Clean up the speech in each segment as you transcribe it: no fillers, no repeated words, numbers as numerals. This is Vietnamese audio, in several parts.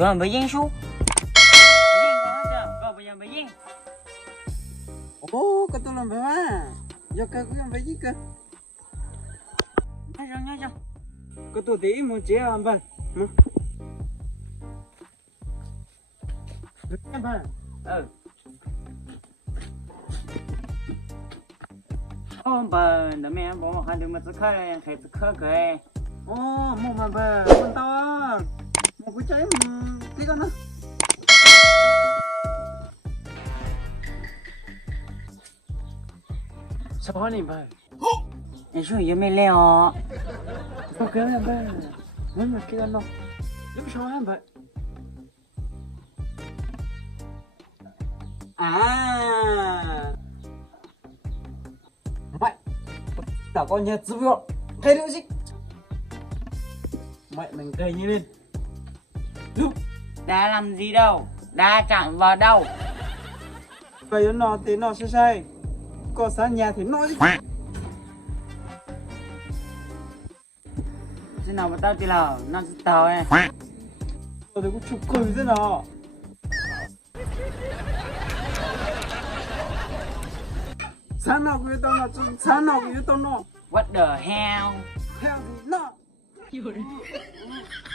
Tụi mình bị dính xuống. Còn bây giờ bị dính. Ồ, cái tôi làm vậy mà. Giờ cái cũng vậy chứ cơ. Nhá rồi. Cái tôi tí một chế làm vậy. Được em vậy. Ừ. Bà đã mẹ bỏ một hai đứa mà khơi này, thấy khơi kìa. Ồ, một mà về, con to. Một cái cháy tí con nữa. Sao này vậy? Em xuống dưới mê leo. Sao kéo em vậy? Muốn mà kia nó. Lúc sao em vậy? À. Mày. Tao con nhật giúp việc. Cái điều gì? Mày mình cây như lên. Lúc. Đã làm gì đâu, đã chạm vào đâu. Cây nó thì nó sai. Có sáng nhà thì nó gì? Thế nào mà tao thì là nó tao này. Tôi thấy có chụp cười thế nào? Sáng nào cũng tao nó, sáng nào cũng tao nó. What the hell? Theo gì nó?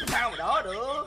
Sao mà đó được.